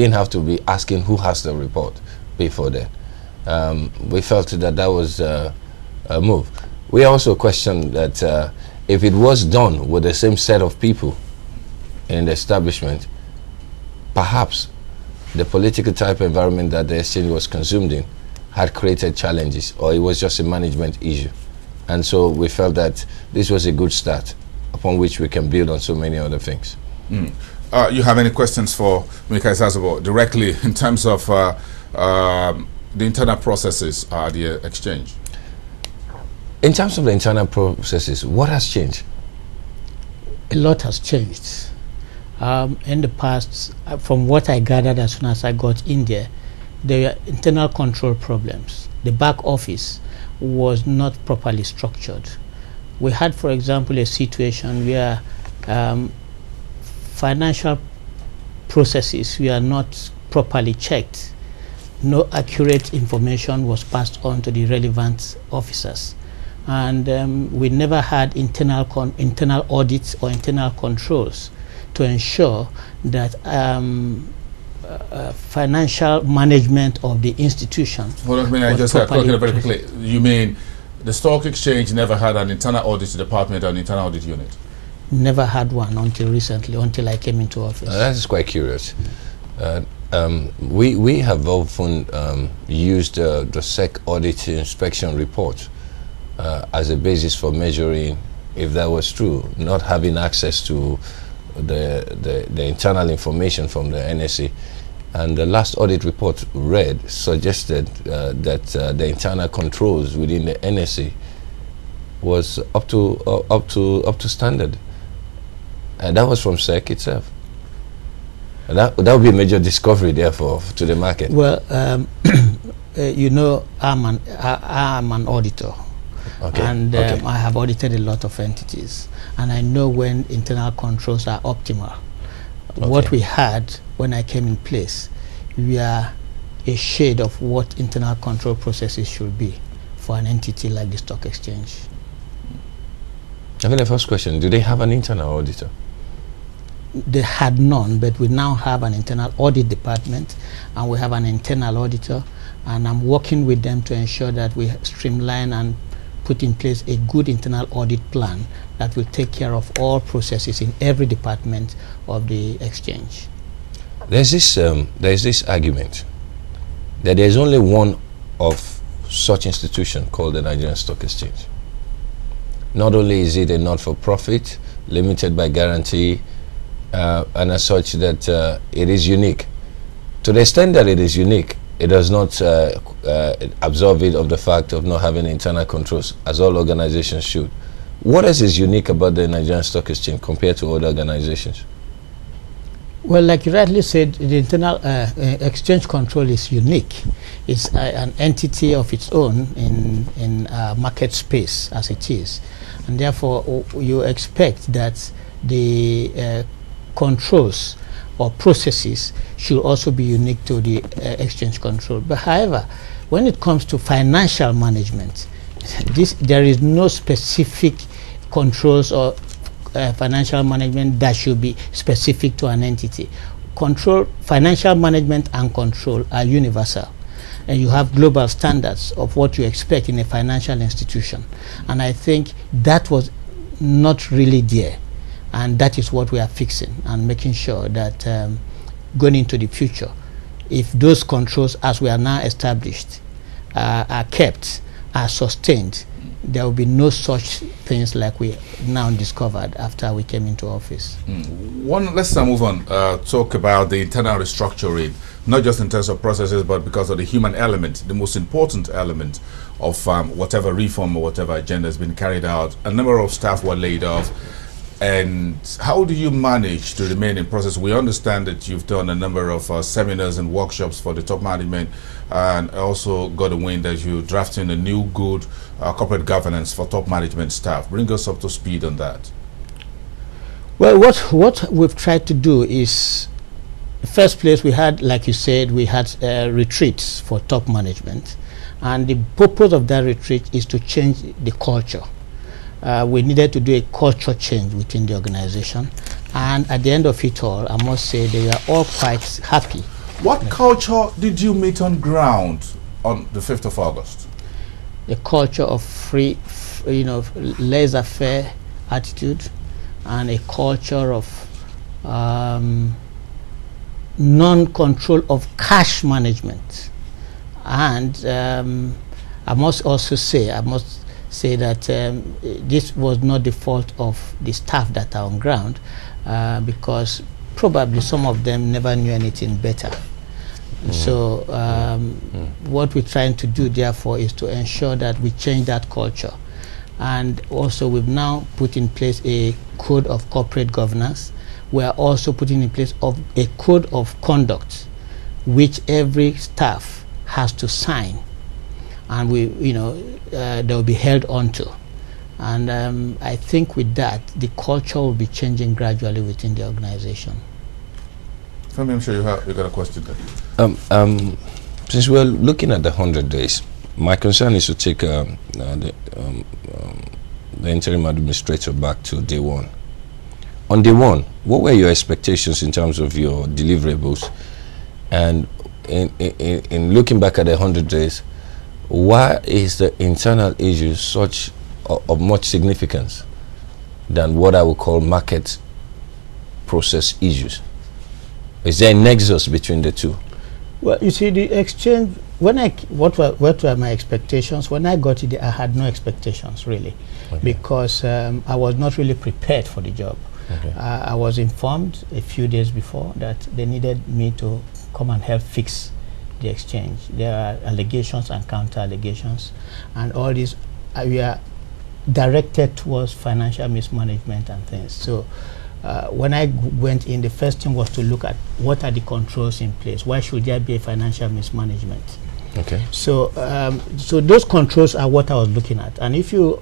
didn't have to be asking who has the report before then. We felt that that was a move. We also questioned that if it was done with the same set of people in the establishment, perhaps the political type environment that the exchange was consumed in had created challenges, or it was just a management issue. And so we felt that this was a good start upon which we can build on so many other things. You have any questions for Mr. Ikhazoboh directly in terms of the internal processes at the exchange? In terms of the internal processes, what has changed? A lot has changed. In the past, from what I gathered as soon as I got in there were internal control problems. The back office was not properly structured. We had, for example, a situation where financial processes were not properly checked. No accurate information was passed on to the relevant officers. And we never had internal audits or internal controls to ensure that financial management of the institution. Hold on, may I just talk very quickly? You mean the stock exchange never had an internal audit department or an internal audit unit? Never had one until recently, until I came into office. That is quite curious. We have often used the SEC audit inspection report as a basis for measuring if that was true, not having access to the internal information from the NSA. And the last audit report read suggested that the internal controls within the NSA was up to standard, and that was from SEC itself. And that would be a major discovery, therefore, to the market. Well, you know, I'm an auditor. Okay. And okay. I have audited a lot of entities, and I know when internal controls are optimal. Okay. What we had when I came in place, we are a shade of what internal control processes should be for an entity like the stock exchange. I think the first question, do they have an internal auditor? They had none, but we now have an internal audit department, and we have an internal auditor, and I'm working with them to ensure that we streamline and put in place a good internal audit plan that will take care of all processes in every department of the exchange. There's this argument that there's only one of such institution called the Nigerian Stock Exchange. Not only is it a not-for-profit, limited by guarantee, and as such that it is unique. To the extent that it is unique, it does not absolve it of the fact of not having internal controls, as all organizations should. What else is unique about the Nigerian Stock Exchange compared to other organizations? Well, like you rightly said, the internal exchange control is unique. It's an entity of its own in market space as it is. And therefore, you expect that the controls or processes should also be unique to the exchange control. But however, when it comes to financial management, there is no specific controls or financial management that should be specific to an entity. Financial management and control are universal, and you have global standards of what you expect in a financial institution. And I think that was not really there, and that is what we are fixing and making sure that going into the future, if those controls as we are now established are kept, are sustained, there will be no such things like we now discovered after we came into office. Let's now move on, talk about the internal restructuring, not just in terms of processes, but because of the human element, the most important element of whatever reform or whatever agenda has been carried out. A number of staff were laid off. And how do you manage to remain in process? We understand that you've done a number of seminars and workshops for the top management, and also got a win that you're drafting a new good corporate governance for top management staff. Bring us up to speed on that. Well, what we've tried to do is, in the first place, we had, like you said, we had retreats for top management. And the purpose of that retreat is to change the culture. We needed to do a culture change within the organization, and at the end of it all, I must say they were all quite happy What culture did you meet on ground on the 5th of August? The culture of free, laissez-faire attitude, and a culture of non-control of cash management. And I must say that this was not the fault of the staff that are on ground, because probably some of them never knew anything better. So what we're trying to do, therefore, is to ensure that we change that culture. And also, we've now put in place a code of corporate governance. We are also putting in place a code of conduct, which every staff has to sign, and they'll be held onto. And I think with that, the culture will be changing gradually within the organization. Femi, I'm sure you got a question there. Since we're looking at the 100 days, my concern is to take the interim administrator back to day one. On day one, what were your expectations in terms of your deliverables? And in looking back at the 100 days, why is the internal issue such of much significance than what I would call market process issues? Is there a nexus between the two? Well, you see, the exchange, what were my expectations? When I got it, I had no expectations, really, because I was not really prepared for the job. Okay. I was informed a few days before that they needed me to come and help fix the exchange. There are allegations and counter-allegations, and all these we are directed towards financial mismanagement and things. So when I went in, the first thing was to look at what are the controls in place. Why should there be a financial mismanagement? Okay. So so those controls are what I was looking at. And if you